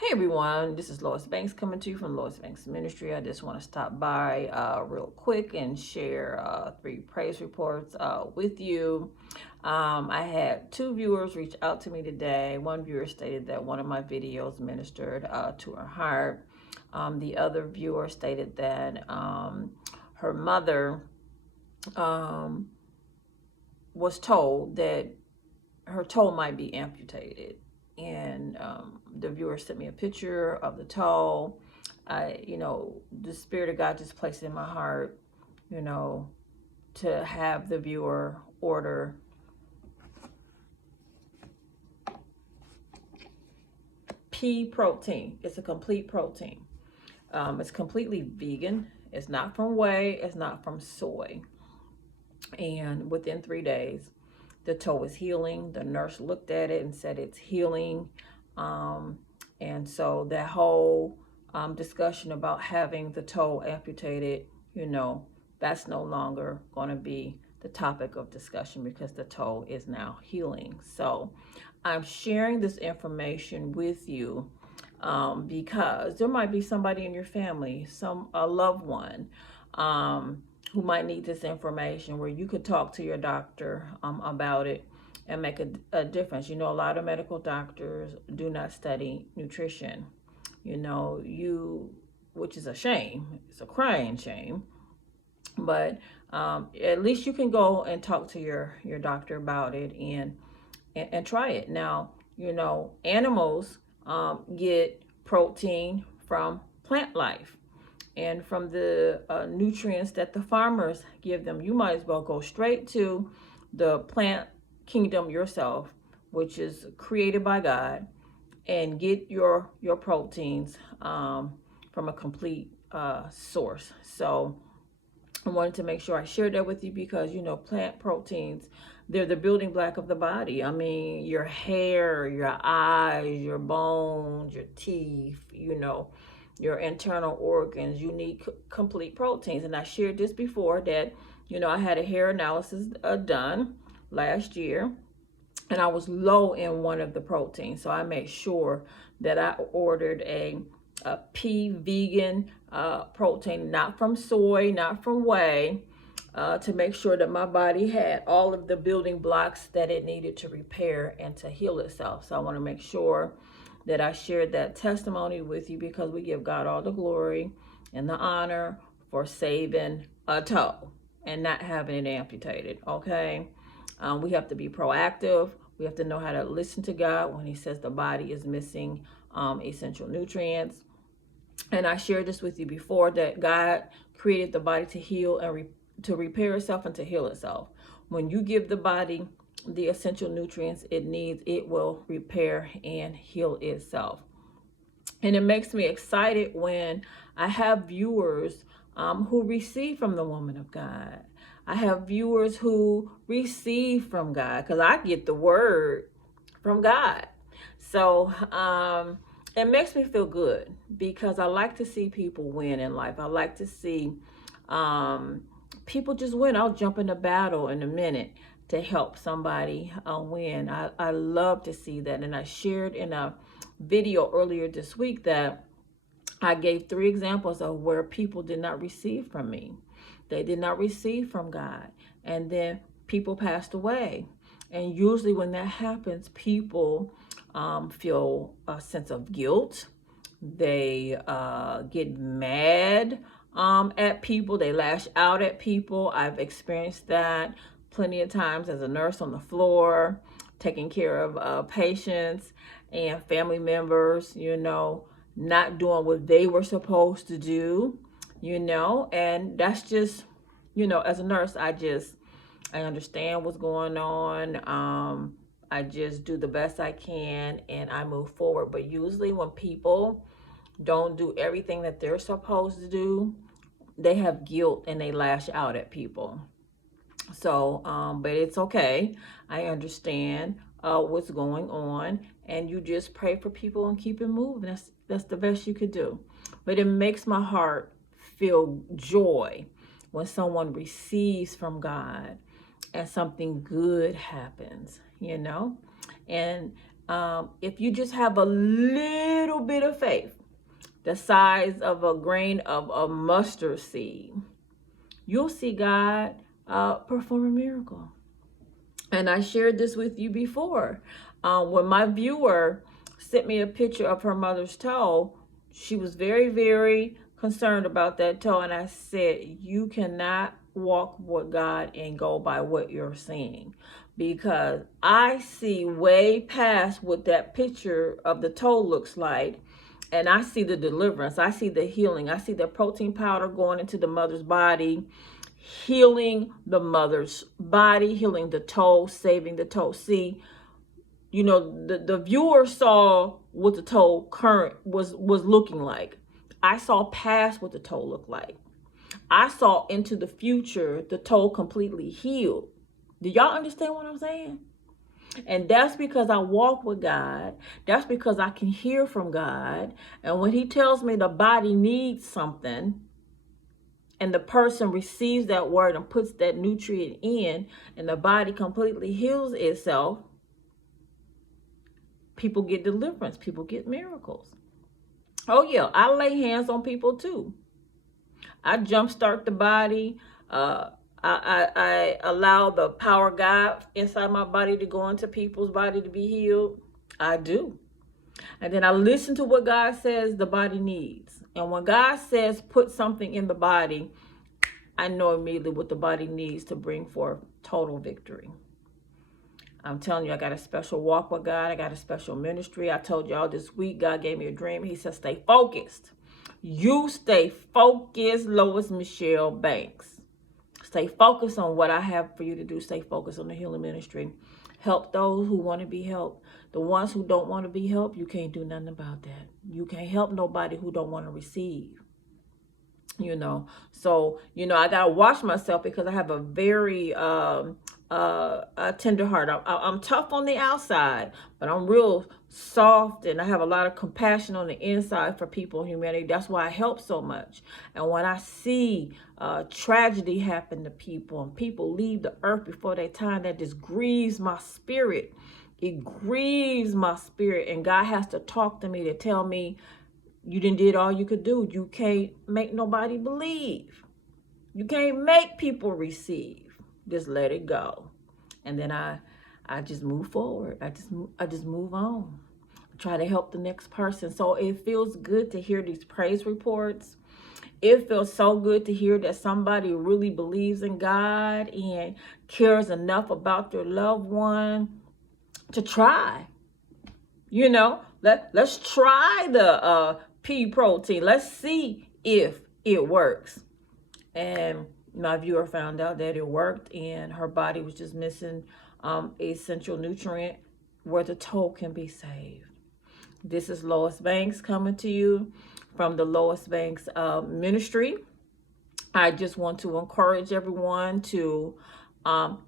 Hey everyone, this is Lois Banks coming to you from Lois Banks Ministry. I just want to stop by real quick and share 3 praise reports with you. I had 2 viewers reach out to me today. One viewer stated that one of my videos ministered to her heart. The other viewer stated that her mother was told that her toe might be amputated, and the viewer sent me a picture of the toe. The Spirit of God just placed it in my heart, to have the viewer order pea protein. It's a complete protein. It's completely vegan. It's not from whey. It's not from soy. And within 3 days, the toe is healing. The nurse looked at it and said it's healing. And so that whole discussion about having the toe amputated, that's no longer going to be the topic of discussion because the toe is now healing. So I'm sharing this information with you because there might be somebody in your family, a loved one, who might need this information, where you could talk to your doctor about it and make a difference. A lot of medical doctors do not study nutrition, which is a shame. It's a crying shame. But at least you can go and talk to your doctor about it and try it. Now, animals get protein from plant life and from the nutrients that the farmers give them. You might as well go straight to the plant kingdom yourself, which is created by God, and get your proteins from a complete source. So I wanted to make sure I shared that with you because, plant proteins, they're the building block of the body. I mean, your hair, your eyes, your bones, your teeth, your internal organs, you need complete proteins. And I shared this before that, I had a hair analysis done last year, and I was low in one of the proteins. So I made sure that I ordered a pea vegan protein, not from soy, not from whey, to make sure that my body had all of the building blocks that it needed to repair and to heal itself. So I want to make sure that I shared that testimony with you because we give God all the glory and the honor for saving a toe and not having it amputated, okay? We have to be proactive. We have to know how to listen to God when he says the body is missing essential nutrients. And I shared this with you before, that God created the body to heal and to repair itself and to heal itself. When you give the body the essential nutrients it needs, it will repair and heal itself. And it makes me excited when I have viewers who receive from the woman of God. I have viewers who receive from God because I get the word from God. So it makes me feel good because I like to see people win in life. I like to see people just win. I'll jump in a battle in a minute to help somebody win. I love to see that. And I shared in a video earlier this week that I gave 3 examples of where people did not receive from me. They did not receive from God. And then people passed away. And usually when that happens, people feel a sense of guilt. They get mad at people. They lash out at people. I've experienced that plenty of times as a nurse on the floor, taking care of patients and family members, not doing what they were supposed to do, and that's just, as a nurse, I understand what's going on. I just do the best I can and I move forward. But usually when people don't do everything that they're supposed to do, they have guilt and they lash out at people. So, but it's okay. I understand what's going on, and you just pray for people and keep it moving. That's the best you could do. But it makes my heart feel joy when someone receives from God and something good happens, and if you just have a little bit of faith, the size of a grain of a mustard seed, you'll see God perform a miracle. And I shared this with you before. When my viewer sent me a picture of her mother's toe, she was very, very concerned about that toe. And I said, you cannot walk with God and go by what you're seeing, because I see way past what that picture of the toe looks like. And I see the deliverance. I see the healing. I see the protein powder going into the mother's body, healing the mother's body, healing the toe, saving the toe. See, you know, the viewer saw what the toe current was looking like. I saw past what the toe looked like. I saw into the future, the toe completely healed. Do y'all understand what I'm saying? And that's because I walk with God. That's because I can hear from God. And when he tells me the body needs something, and the person receives that word and puts that nutrient in, and the body completely heals itself, people get deliverance. People get miracles. Oh yeah, I lay hands on people too. I jumpstart the body. I allow the power of God inside my body to go into people's body to be healed. I do. And then I listen to what God says the body needs. And when God says put something in the body, I know immediately what the body needs to bring forth total victory. I'm telling you, I got a special walk with God. I got a special ministry. I told y'all this week, God gave me a dream. He said, stay focused. You stay focused, Lois Michelle Banks. Stay focused on what I have for you to do. Stay focused on the healing ministry. Help those who want to be helped. The ones who don't want to be helped, you can't do nothing about that. You can't help nobody who don't want to receive. You know, so, you know, I got to watch myself because I have a very a tender heart. I'm tough on the outside, but I'm real soft, and I have a lot of compassion on the inside for people and humanity. That's why I help so much. And when I see tragedy happen to people and people leave the earth before their time, that just grieves my spirit. It grieves my spirit, and God has to talk to me to tell me, you done did all you could do. You can't make nobody believe. You can't make people receive. Just let it go. And then I just move forward. I just move on. Try to help the next person. So it feels good to hear these praise reports. It feels so good to hear that somebody really believes in God and cares enough about their loved one to try. You know, let's try the pea protein. Let's see if it works. And my viewer found out that it worked, and her body was just missing essential nutrient where the toe can be saved. This is Lois Banks coming to you from the Lois Banks ministry. I just want to encourage everyone to,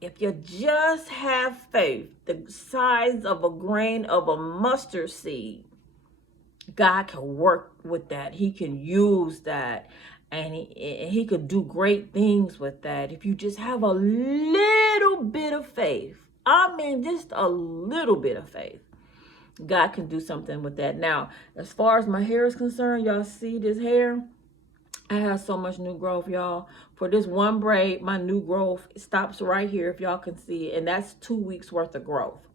if you just have faith, the size of a grain of a mustard seed, God can work with that. He can use that, and he could do great things with that. If you just have a little bit of faith, I mean, just a little bit of faith, God can do something with that. Now, as far as my hair is concerned, y'all see this hair? I have so much new growth, y'all. For this one braid, my new growth stops right here, if y'all can see it, and that's 2 weeks worth of growth.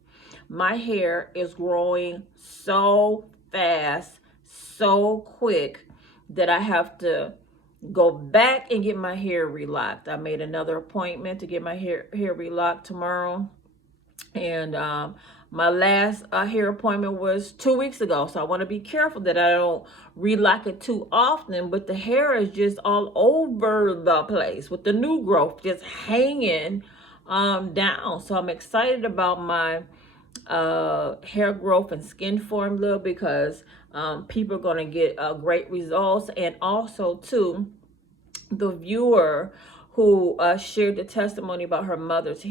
My hair is growing so fast, so quick, that I have to go back and get my hair relocked. I made another appointment to get my hair relocked tomorrow. And my last hair appointment was 2 weeks ago. So I want to be careful that I don't relock it too often. But the hair is just all over the place with the new growth just hanging down. So I'm excited about my hair growth and skin formula, because people are going to get great results. And also too, the viewer who shared the testimony about her mother's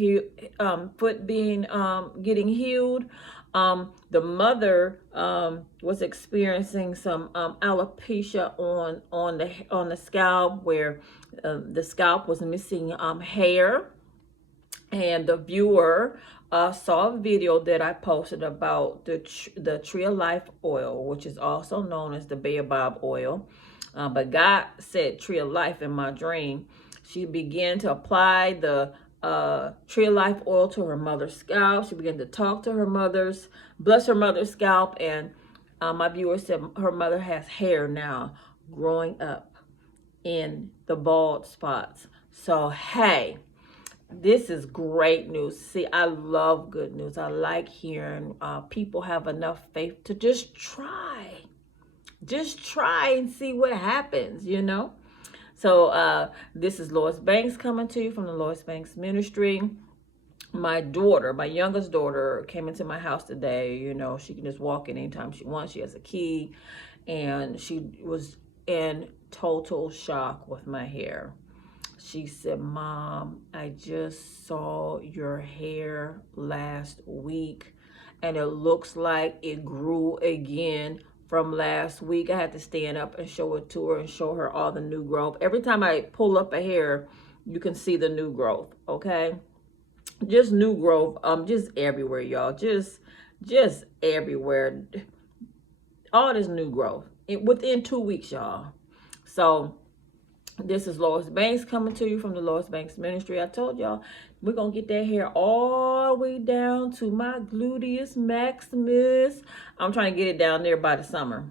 foot being getting healed. The mother was experiencing some alopecia on the scalp, where the scalp was missing hair, and the viewer saw a video that I posted about the Tree of Life oil, which is also known as the baobab oil. But God said Tree of Life in my dream. She began to apply the Tree of Life oil to her mother's scalp. She began to talk to her bless her mother's scalp. And my viewer said her mother has hair now growing up in the bald spots. So, hey, this is great news. See, I love good news. I like hearing people have enough faith to just try. Just try and see what happens, you know? So this is Lois Banks coming to you from the Lois Banks Ministry. My daughter, my youngest daughter, came into my house today. You know, she can just walk in anytime she wants. She has a key. And she was in total shock with my hair. She said, Mom, I just saw your hair last week and it looks like it grew again from last week. I had to stand up and show it to her and show her all the new growth. Every time I pull up a hair, you can see the new growth, okay? Just new growth, just everywhere, y'all. Just everywhere. All this new growth within 2 weeks, y'all. So this is Lois Banks coming to you from the Lois Banks Ministry. I told y'all we're going to get that hair all the way down to my gluteus maximus. I'm trying to get it down there by the summer.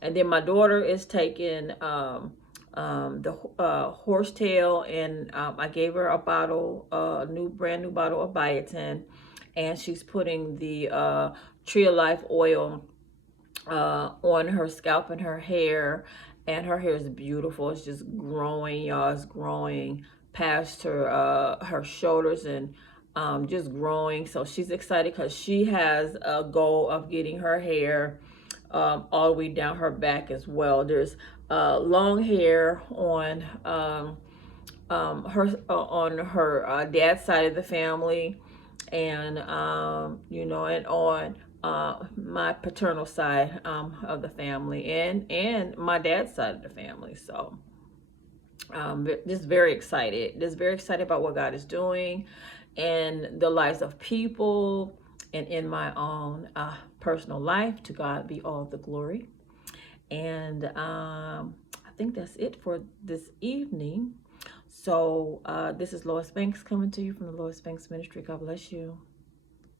And then my daughter is taking the horsetail, and I gave her a bottle, brand new bottle of biotin, and she's putting the Tree of Life oil on her scalp and her hair. And her hair is beautiful. It's just growing, y'all. It's growing past her shoulders and just growing. So she's excited because she has a goal of getting her hair all the way down her back as well. There's long hair on her dad's side of the family, and you know, and on my paternal side of the family, and my dad's side of the family. So just very excited. Just very excited about what God is doing in the lives of people and in my own personal life. To God be all the glory. And I think that's it for this evening. So this is Lois Banks coming to you from the Lois Banks Ministry. God bless you.